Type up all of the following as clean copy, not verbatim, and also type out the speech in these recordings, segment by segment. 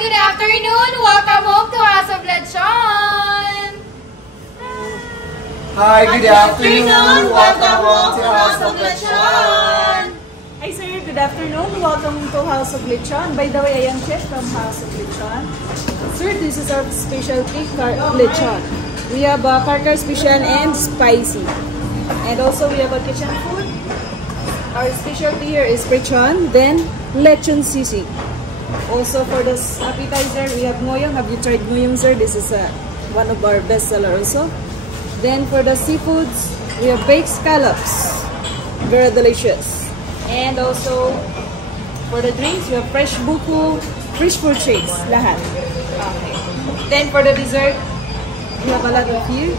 good afternoon. Welcome home to House of Lechon. Hi, good afternoon. Welcome home to House of Lechon. Hi sir, good afternoon. Welcome to House of Lechon. By the way, I am Chef from House of Lechon. Sir, this is our specialty lechon. We have karkar special and spicy. And also we have a kitchen food. Our specialty here is lechon, then lechon sisig. Also for the appetizer, we have ngoyong. Have you tried ngoyong, sir? This is one of our best seller also. Then for the seafoods, we have baked scallops. Very delicious. And also, for the drinks, we have fresh buko, fresh fruit shakes, lahat. Okay. Then for the dessert, we have a lot of here.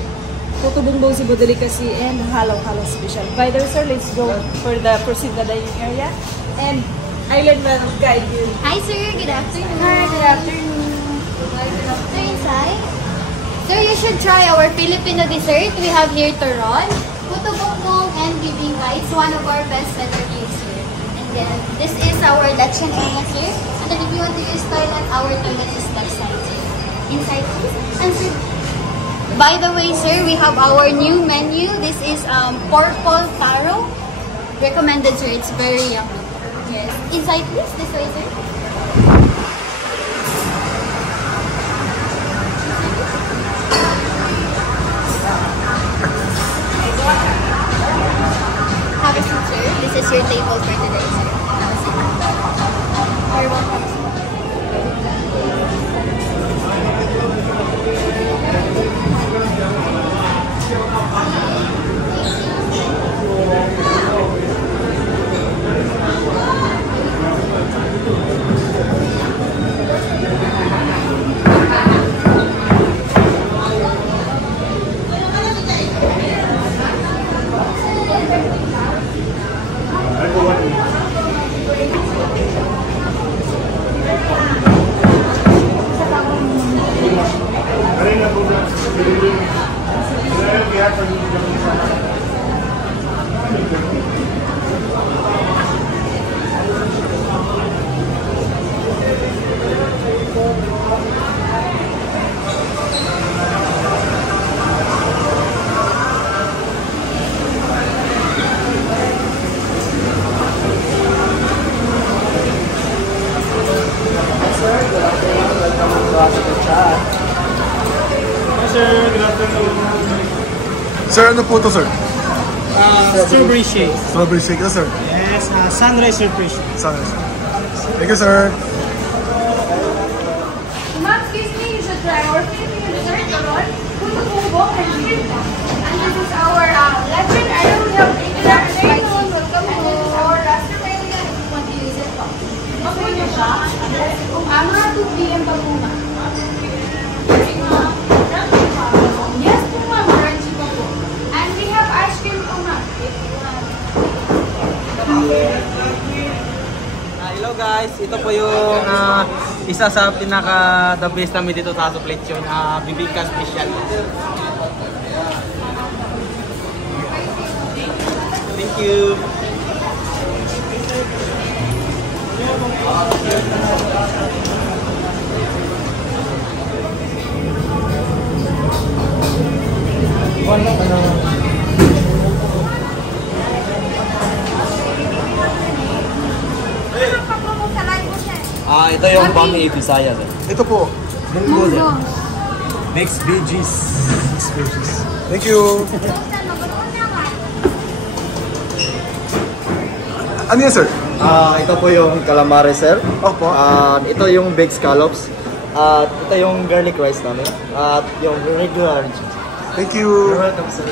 Puto Bumbong Cebu Delicacy and Halo-Halo Special. By the way, sir, let's go for the proceed the dining area. And I'll let Madam guide you. Hi, sir. Good afternoon. Hi, good afternoon. So inside, sir, you should try our Filipino dessert. We have here turon, puto bumbong, and bibingka. It's one of our best seller cakes here. And then this is our lechon area here. And then if you want to use toilet, our toilet is left side here. Inside, please. And sir, by the way, sir, we have our new menu. This is purple taro. Recommended, sir. It's very yummy. Yes. Inside, please. This way, sir. Have a seat, sir. This is your table for today, sir. Have a seat. You're welcome, sir. Sir, ano po ito, sir? Strawberry shake. Strawberry shake, yes, sir. Yes, sunrise surprise. Sunrise. Thank you, sir. Ma'am, excuse me, you should try our Filipino dessert, turon, puto bumbong, and bibingka. And this is our lechon area. We have good afternoon. Welcome to our restaurant area. If you want to use it, okay na siya? Mga 2 p.m. pa po, ma'am. Yes po, ma'am. Orange pa po. And we have ice cream po, ma'am. Hello guys, ito po yung isa sa pinaka the best namin dito sa House of Lechon, bibingka special. Thank you. Ito yung Bami Bisaya. Ito po. Munggo. Next veggies. Thank you. Ano yan, sir? Ito po yung calamari, sir. Opo. Ito yung baked scallops. At ito yung garlic rice namin. At yung regular. Thank you. You're welcome, sir.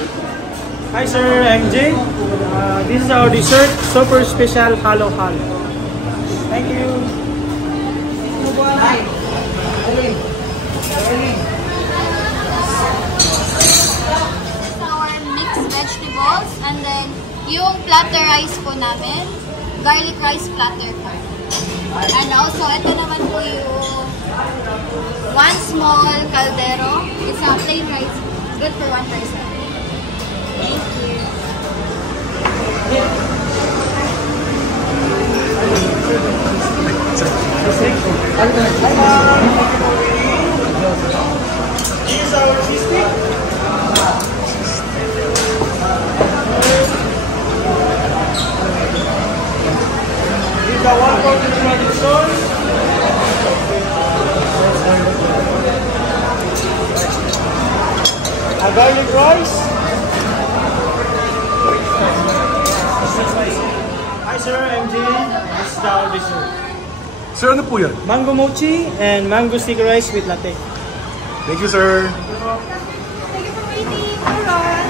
Hi sir, I'm Jay. This is our dessert, super special halo-halo. Thank you. Our mixed vegetables and then yung platter rice po namin, garlic rice platter po. And also, ito naman po yung one small caldero. It's a plain rice. Good for one person. Thank you. This is our cheese stick. With the 1/4 tradition. A garlic rice. Hi sir, MJ. This is our dessert. Sir, ano po yan? Mango mochi and mango sticky rice with latte. Thank you, sir. Thank you for waiting, Turon.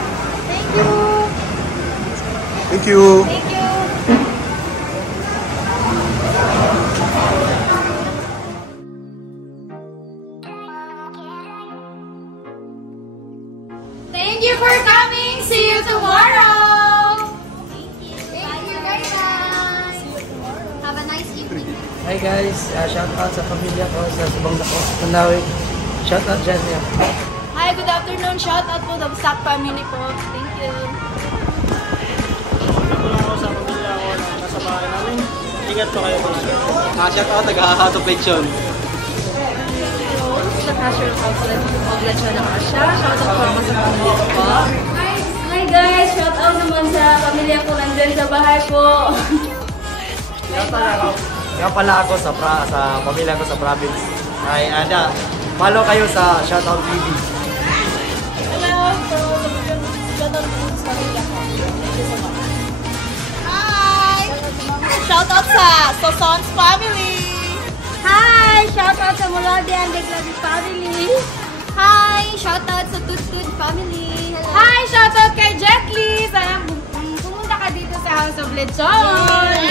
Thank you. Thank you. Thank you. Thank you for coming. See you tomorrow. Thank you. Thank you very much. Have a nice evening. Hi guys, shout out sa pamilya ko sa Subang Dako, Mandawi. Shout out dyan niya. Hi, good afternoon. Shout out po the Stock family po. Thank you. Ito lang ako sa pamilya ko na nasa bahay namin. Ingat po kayo palagi. Shout out taga-Suplechon. Sa Cashier House, Lechon ng Asya. Shout out po ako sa pamilya ko. Hi guys, shout out naman sa pamilya ko nandun sa bahay po. Kaya pala ako sa pamilya ko sa province. Ay, follow kayo sa Shoutout TV. Hello, shout out po sa pamilya ko. Thank you so much. Hi! Shout out sa Soson's family! Hi! Shout out sa Molody and Degladi family. Hi! Shout out sa Tutut family. Hi! Shout out kay Jet Lee! Sana pumunta ka dito sa House of Lechon!